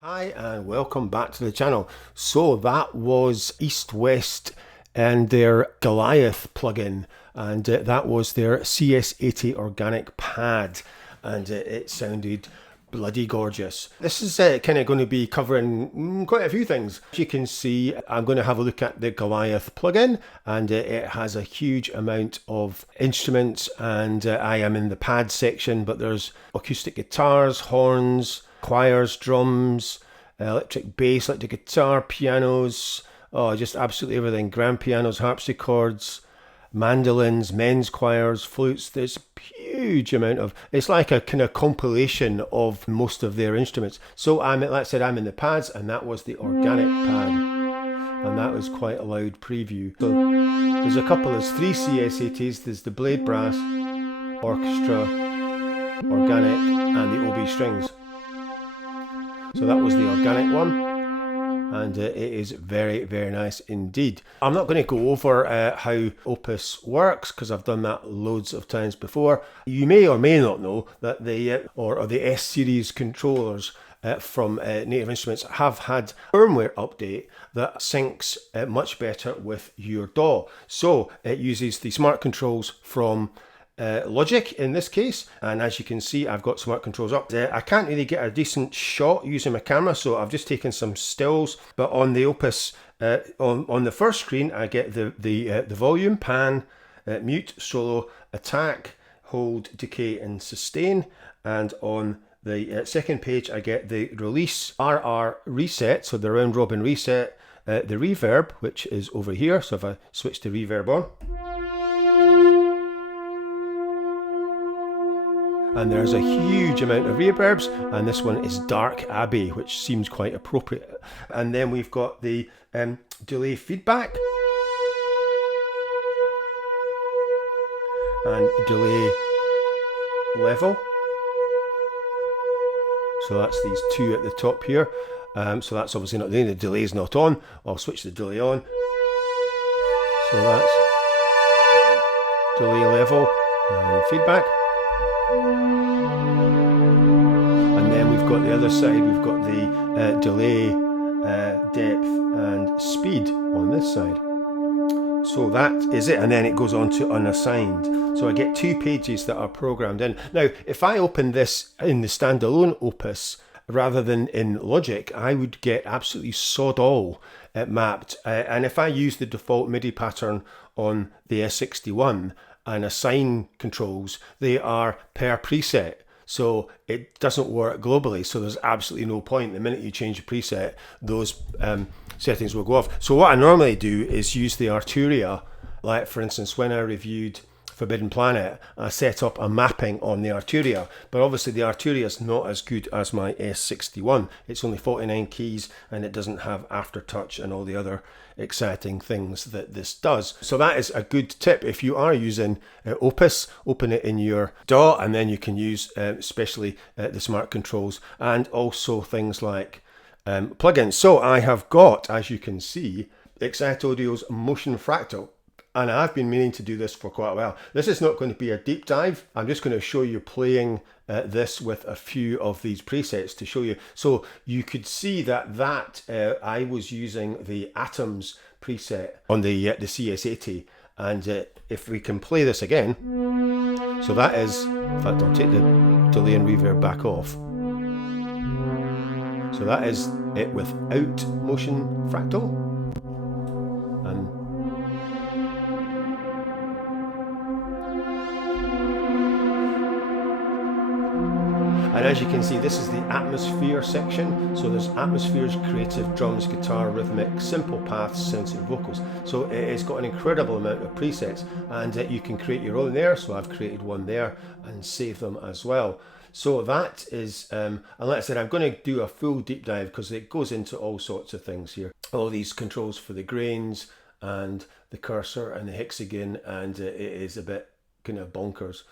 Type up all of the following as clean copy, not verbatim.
Hi and welcome back to the channel. So that was EastWest and their Goliath plugin, and that was their CS80 organic pad, and it sounded bloody gorgeous. This is kind of going to be covering quite a few things. As you can see, I'm going to have a look at the Goliath plugin, and it has a huge amount of instruments, and I am in the pad section, but there's acoustic guitars, horns, choirs, drums, electric bass, electric guitar, pianos, just absolutely everything. Grand pianos, harpsichords, mandolins, men's choirs, flutes. There's a huge amount of, it's like a kind of compilation of most of their instruments. So like I said, I'm in the pads, and that was the organic pad, and that was quite a loud preview. So there's a couple, there's 3 CS80s, there's the blade brass, orchestra, organic, and the OB strings. So that was the organic one, and it is very, very nice indeed. I'm not going to go over how Opus works, because I've done that loads of times before. You may or may not know that the S-series controllers from Native Instruments have had firmware update that syncs much better with your DAW. So it uses the smart controls from Logic in this case, and as you can see, I've got smart controls up. I can't really get a decent shot using my camera, so I've just taken some stills. But on the Opus, on the first screen, I get the volume, pan, mute, solo, attack, hold, decay, and sustain. And on the second page, I get the release, RR reset, so the round robin reset, the reverb, which is over here. So if I switch the reverb on, and there's a huge amount of reverbs, and this one is Dark Abbey, which seems quite appropriate. And then we've got the delay feedback and delay level. So that's these two at the top here. So that's obviously not the delay is not on. I'll switch the delay on. So that's delay level and feedback. And then we've got the other side, we've got the delay, depth and speed on this side. So So that is it, and then it goes on to unassigned. So I get 2 pages that are programmed in. Now, if I open this in the standalone Opus rather than in Logic, I would get absolutely sod all mapped. And if I use the default MIDI pattern on the S61 and assign controls, they are per preset. So it doesn't work globally. So there's absolutely no point. The minute you change a preset, those settings will go off. So what I normally do is use the Arturia. Like for instance, when I reviewed Forbidden Planet, I set up a mapping on the Arturia, but obviously the Arturia is not as good as my S61. It's only 49 keys and it doesn't have aftertouch and all the other exciting things that this does. So that is a good tip. If you are using Opus, open it in your DAW and then you can use especially the smart controls and also things like plugins. So I have got, as you can see, Excite Audio's Motion Fractal. And I've been meaning to do this for quite a while. This is not going to be a deep dive. I'm just going to show you playing this with a few of these presets to show you. So you could see that I was using the Atoms preset on the CS80. And if we can play this again, so that is, in fact I'll take the delay and reverb back off. So that is it without Motion Fractal. And as you can see, this is the atmosphere section. So there's atmospheres, creative, drums, guitar, rhythmic, simple paths, sensitive vocals. So it's got an incredible amount of presets and you can create your own there. So I've created one there and save them as well. So that is, and like I said, I'm going to do a full deep dive because it goes into all sorts of things here. All these controls for the grains and the cursor and the hexagon, and it is a bit kind of bonkers.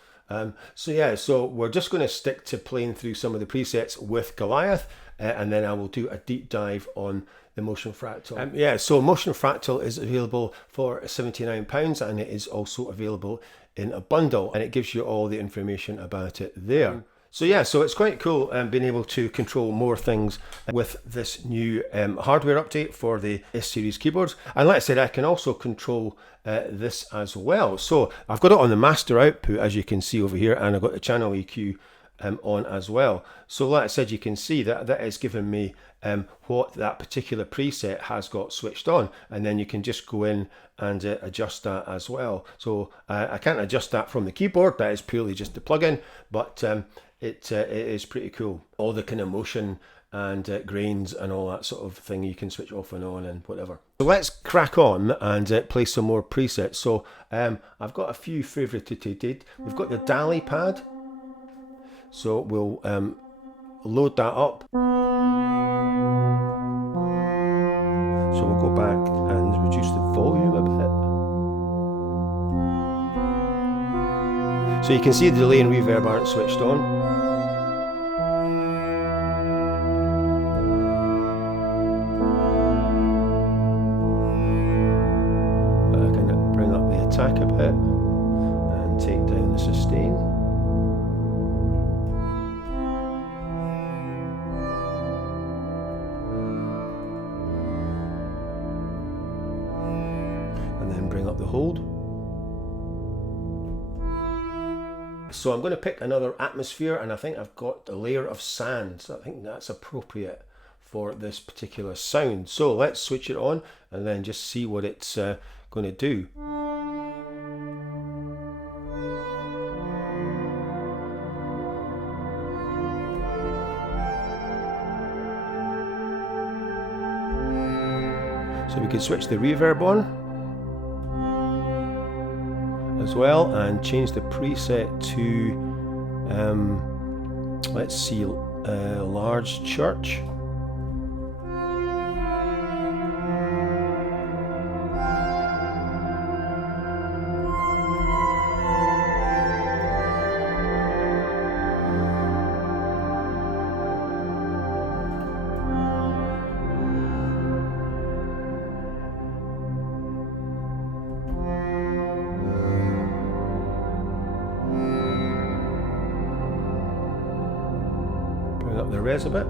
So yeah, so we're just going to stick to playing through some of the presets with Goliath, and then I will do a deep dive on the Motion Fractal. Yeah, so Motion Fractal is available for £79 and it is also available in a bundle and it gives you all the information about it there. So yeah, so it's quite cool being able to control more things with this new hardware update for the S-Series keyboards. And like I said, I can also control this as well. So I've got it on the master output, as you can see over here, and I've got the channel EQ on as well. So like I said, you can see that that is giving me what that particular preset has got switched on, and then you can just go in and adjust that as well. So I can't adjust that from the keyboard, that is purely just the plugin, but it is pretty cool. All the kind of motion and grains and all that sort of thing you can switch off and on and whatever. So let's crack on and play some more presets. So I've got a few favorited. We've got the Goliath Pad, so we'll load that up. So we'll go back and reduce the volume a bit. So you can see the delay and reverb aren't switched on. Attack a bit and take down the sustain. And then bring up the hold. So I'm going to pick another atmosphere, and I think I've got a layer of sand, so I think that's appropriate for this particular sound. So let's switch it on and then just see what it's going to do. So we could switch the reverb on as well and change the preset to, let's see, large church. Up the res a bit.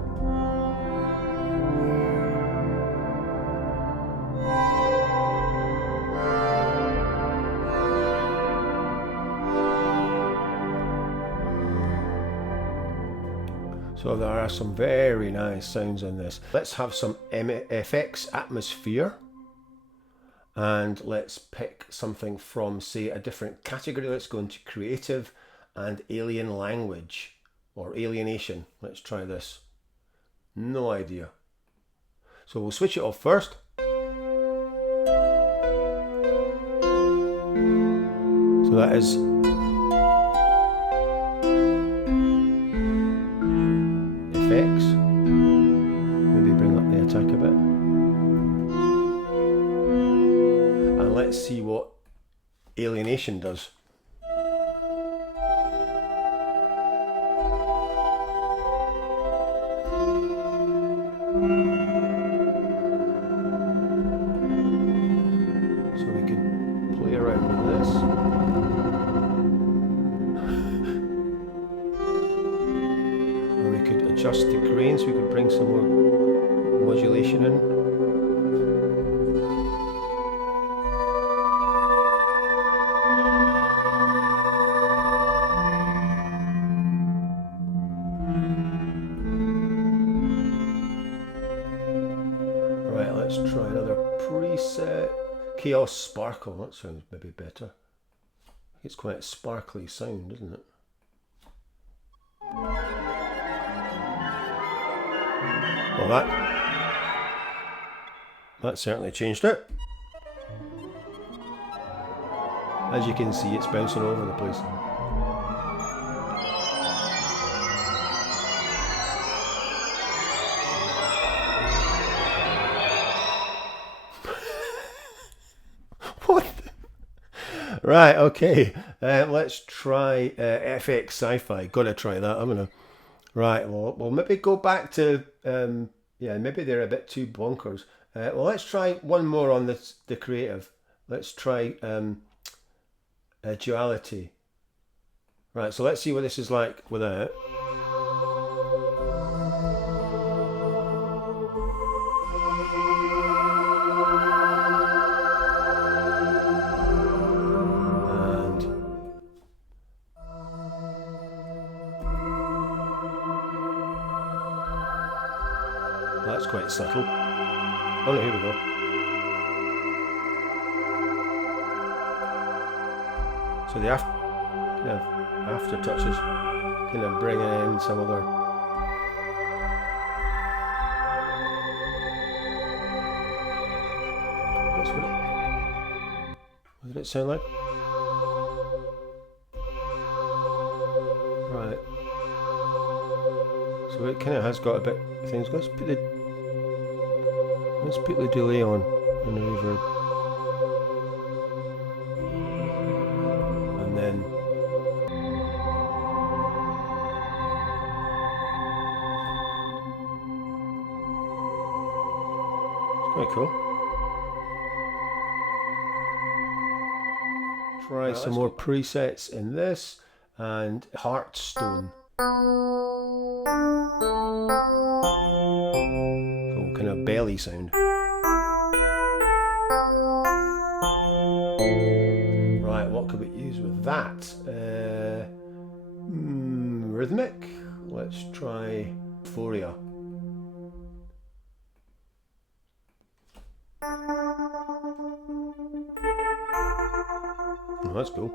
So there are some very nice sounds in this. Let's have some FX atmosphere. And let's pick something from, say, a different category. Let's go into creative and alien language or alienation. Let's try this. No idea. So we'll switch it off first. So that is FX. Maybe bring up the attack a bit. And let's see what alienation does. So we could play around with this. Or we could adjust the grains, we could bring some more modulation in. Let's try another preset. Chaos Sparkle, that sounds maybe better. It's quite a sparkly sound, isn't it? Well, that certainly changed it. As you can see, it's bouncing all over the place. Right, okay, let's try FX Sci-Fi. Gotta try that, I'm gonna. Right, well maybe go back to, yeah, maybe they're a bit too bonkers. Well, let's try one more on the creative. Let's try duality. Right, so let's see what this is like without. That's quite subtle. Oh no, here we go. So the after touches kind of bringing in some other. That's what did it sound like? Right. So it kind of has got a bit of things. Let's put the delay on and the reverb. And then it's quite cool. Try some more presets in this and Heartstone. So kind of belly sound. Right, what could we use with that? Rhythmic. Let's try Euphoria. Oh, that's cool.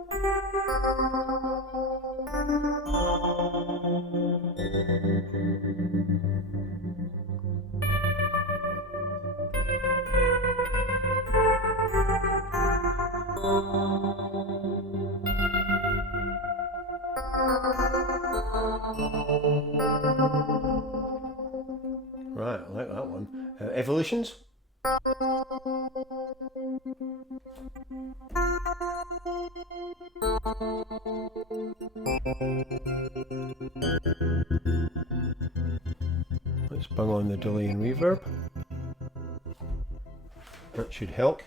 Right, I like that one. Evolutions. Let's bung on the delay and reverb. That should help.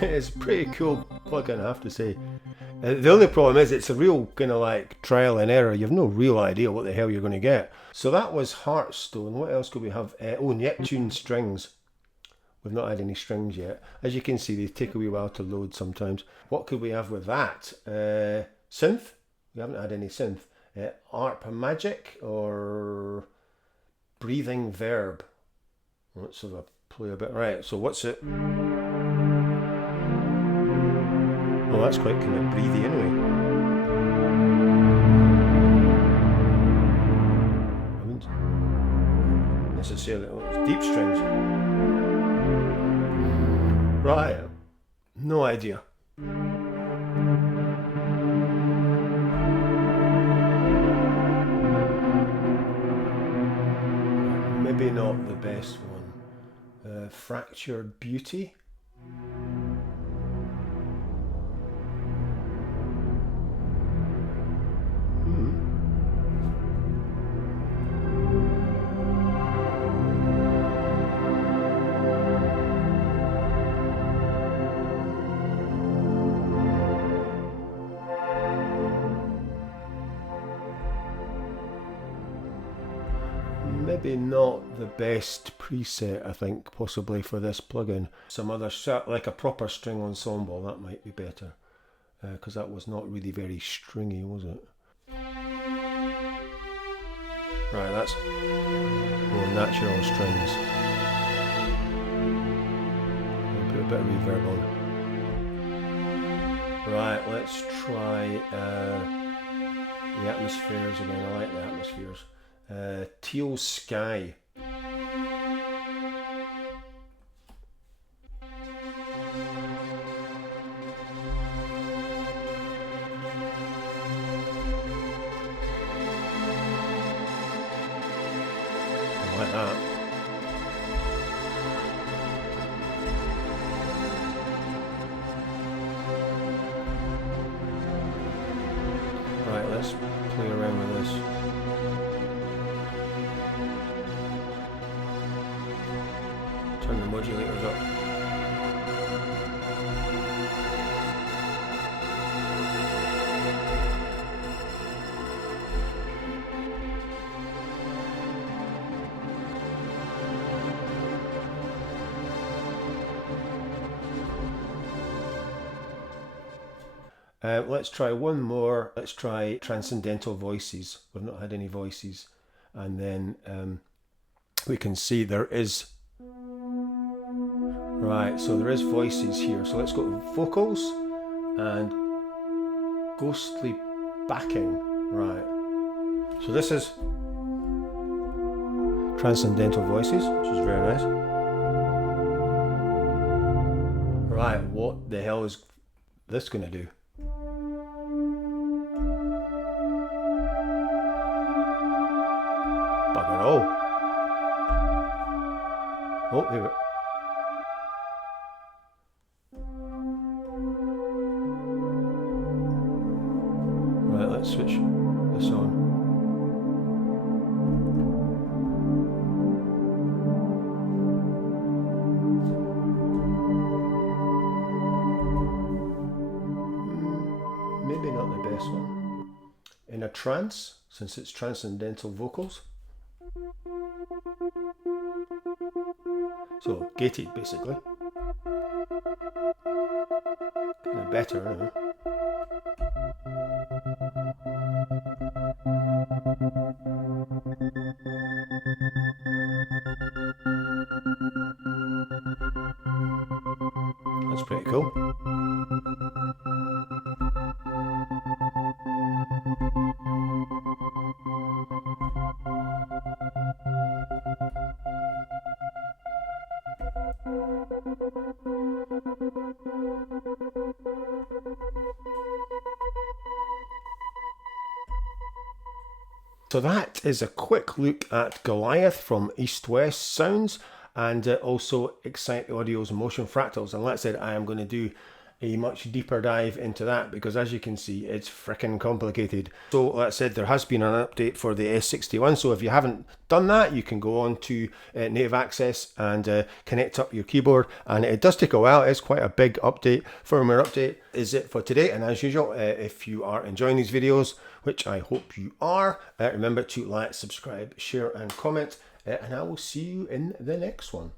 It's a pretty cool plugin, I have to say. The only problem is it's a real kind of like trial and error. You've no real idea what the hell you're going to get. So that was Hearthstone. What else could we have? Oh, Neptune strings. We've not had any strings yet. As you can see, they take a wee while to load sometimes. What could we have with that? Synth? We haven't had any synth. Arp magic or breathing verb. Let's sort of play a bit. Right, so what's it? Oh, that's quite kind of breathy anyway. I wouldn't necessarily. Oh, it's deep strings. Right, no idea. Maybe not the best one. Fractured Beauty. Maybe not the best preset, I think, possibly for this plugin. Some other, like a proper string ensemble, that might be better. Because that was not really very stringy, was it? Right, that's more natural strings. I'll put a bit of reverb on. Right, let's try the atmospheres again. I like the atmospheres. Teal Sky. I like that. Right, let's play around with this. Turn the modulators up. Let's try one more. Let's try Transcendental Voices. We've not had any voices. And then we can see there is... Right, so there is voices here. So let's go to vocals and ghostly backing. Right. So this is Transcendental Voices, which is very nice. Right, what the hell is this going to do? Bugger all. Oh, here we go. Right, let's switch this on. Maybe not the best one. In a trance, since it's transcendental vocals. So, gated basically. Kind of better, isn't it? That's pretty cool. So that is a quick look at Goliath from EastWest Sounds, and also Excite Audio's Motion Fractals. And like I said, I am going to do a much deeper dive into that, because as you can see, it's freaking complicated. So like I said, there has been an update for the S61, so if you haven't done that, you can go on to Native Access and connect up your keyboard, and it does take a while. It's quite a big update. Firmware update is it for today, and as usual, if you are enjoying these videos, which I hope you are, remember to like, subscribe, share and comment, and I will see you in the next one.